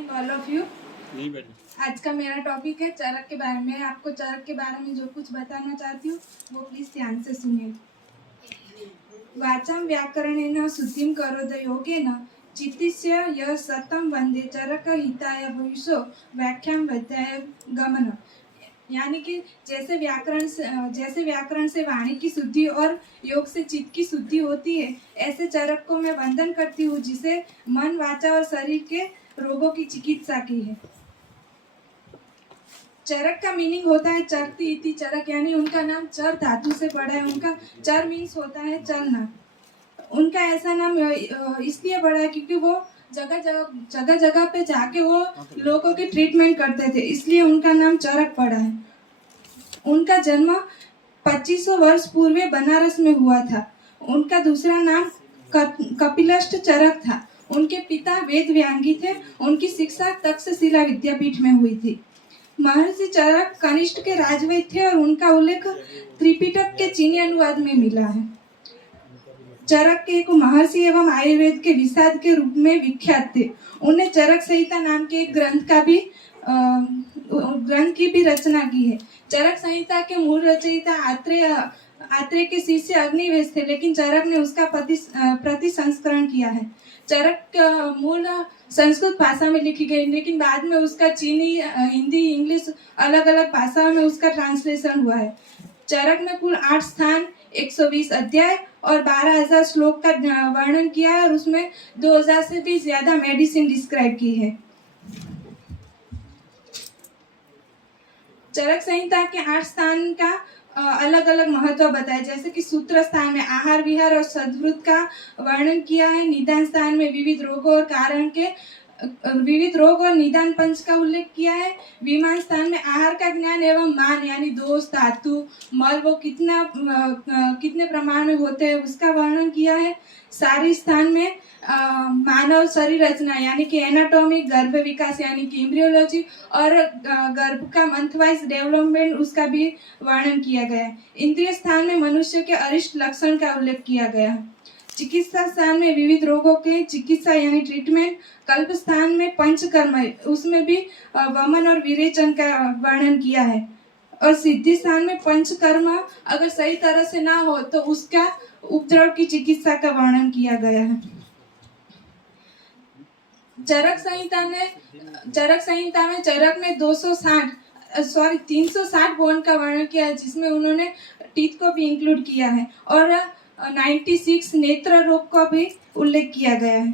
Morning all of you. नहीं बैठे। आज का मेरा टॉपिक है चरक के बारे में। आपको चरक के बारे में जो कुछ बताना चाहती हूँ वो प्लीज ध्यान से सुनिए। वाचाम व्याकरणेन शुद्धिं करोद योगेन चित्तस्य यः सतं वन्दे चरक हिताय भविष्यो व्याख्यां वध्याय गमन। यानी कि जैसे व्याकरण से वाणी की शुद्धि और योग से चित्त की शुद्धि होती है, ऐसे चरक को मैं वंदन करती हूँ जिसे मन, वाचा और शरीर के रोगों की चिकित्सा की है। चरक का मीनिंग होता है चरती इति चरक, यानी उनका नाम चर धातु से पड़ा है। उनका चर मीन्स होता है चलना। उनका ऐसा नाम इसलिए पड़ा है क्योंकि वो जगह जगह पे जाके वो लोगों की ट्रीटमेंट करते थे, इसलिए उनका नाम चरक पड़ा है। उनका जन्म 2500 वर्ष पूर्व बनारस में हुआ था। उनका दूसरा नाम कपिलष्ट चरक था। उनके पिता वेद व्यांगी थे। उनकी शिक्षा तक्षशिला विद्यापीठ में हुई थी। महर्षि चरक कनिष्ठ के राजवैद्य थे और उनका उल्लेख त्रिपिटक के चीनी अनुवाद में मिला है। चरक के एक महर्षि एवं आयुर्वेद के विषाद के रूप में विख्यात थे। उन्हें चरक संहिता नाम के एक ग्रंथ की भी रचना की है। चरक संहिता के मूल रचयिता आत्रेय के शिष्य अग्निवेश थे, लेकिन चरक ने उसका प्रति संस्करण किया है। चरक मूल संस्कृत भाषा में लिखी गई, लेकिन बाद में उसका चीनी, हिंदी, इंग्लिश अलग अलग भाषाओं में उसका ट्रांसलेशन हुआ है। चरक में कुल 8 स्थान, 120 अध्याय और 12,000 श्लोक का वर्णन किया है और उसमें 2000 से भी ज्यादा मेडिसिन डिस्क्राइब की है। चरक संहिता के 8 स्थान का अलग अलग महत्व बताया, जैसे कि सूत्र स्थान में आहार विहार और सद्वृत्त का वर्णन किया है। निदान स्थान में विविध रोग और निदान पंच का उल्लेख किया है। विमान स्थान में आहार का ज्ञान एवं मान यानी दोष, धातु, मल वो कितने प्रमाण में होते हैं उसका वर्णन किया है। सारी स्थान में मानव शरीर रचना यानी कि एनाटॉमी, गर्भ विकास यानी कि एम्ब्रियोलॉजी और गर्भ का मंथ वाइज डेवलपमेंट उसका भी वर्णन किया गया है। इंद्रिय स्थान में मनुष्य के अरिष्ट लक्षण का उल्लेख किया गया है। चिकित्सा स्थान में विविध रोगों के चिकित्सा यानी ट्रीटमेंट। कल्प स्थान में पंचकर्म, उसमें भी वमन और विरेचन का वर्णन किया है। और सिद्धि स्थान में पंचकर्म अगर सही तरह से ना हो तो उसका उपद्रव की चिकित्सा का वर्णन किया गया है। चरक संहिता में चरक ने 360 बोन का वर्णन किया है, जिसमें उन्होंने टीथ को भी इंक्लूड किया है और 96 नेत्र रोग का भी उल्लेख किया गया है।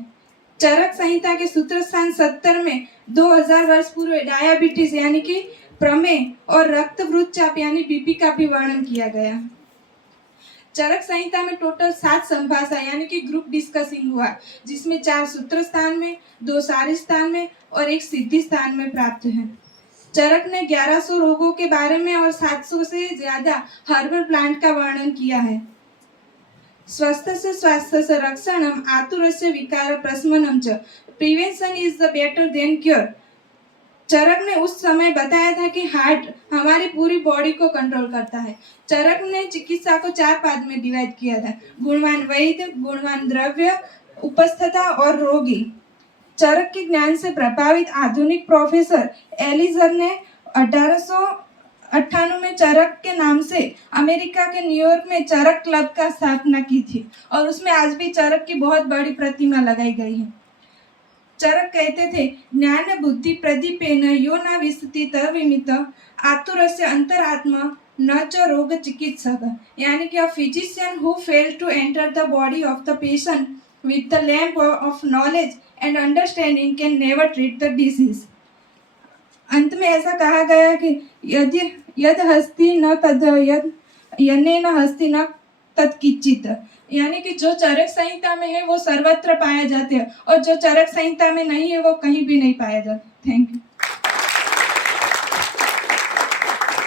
चरक संहिता के सूत्र स्थान 70 में 2000 वर्ष पूर्व डायबिटीज यानी कि प्रमेह और रक्तवृत्तचाप यानी बीपी का भी वर्णन किया गया। चरक संहिता में टोटल 7 संभाषा यानी कि ग्रुप डिस्कसिंग हुआ, जिसमें 4 सूत्र स्थान में, 2 सारी स्थान में और 1 सिद्धि स्थान में प्राप्त है। चरक ने 1100 रोगों के बारे में और 700 से ज्यादा हर्बल प्लांट का वर्णन किया है। स्वस्थस्य स्वास्थ्यस्य रक्षणम आतुरस्य विकार प्रशमनम च prevention is the better than cure. Charaka ने उस समय बताया था कि हार्ट हमारी पूरी बॉडी को कंट्रोल करता है। चरक ने चिकित्सा को 4 पाद में डिवाइड किया था: गुणवान वैद्य, गुणवान द्रव्य, उपस्थता और रोगी। चरक के ज्ञान से प्रभावित आधुनिक प्रोफेसर एलिजर ने 1898 में चरक के नाम से अमेरिका के न्यूयॉर्क में चरक क्लब का स्थापना की थी और उसमें आज भी चरक की बहुत बड़ी प्रतिमा लगाई गई है। चरक कहते थे, ज्ञान बुद्धि प्रदीपेन यो न विशति तविमित आतुरस्य अंतरात्मा न च रोग चिकित्सक। यानी कि a physician who fail to enter the body of the patient with the lamp of knowledge and understanding can never treat the disease. अंत में ऐसा कहा गया कि यद हस्ति न तद यद यनेन हस्ति न तत्किंचित। यानी कि जो चरक संहिता में है वो सर्वत्र पाया जाते हैं और जो चरक संहिता में नहीं है वो कहीं भी नहीं पाया जाता। Thank you.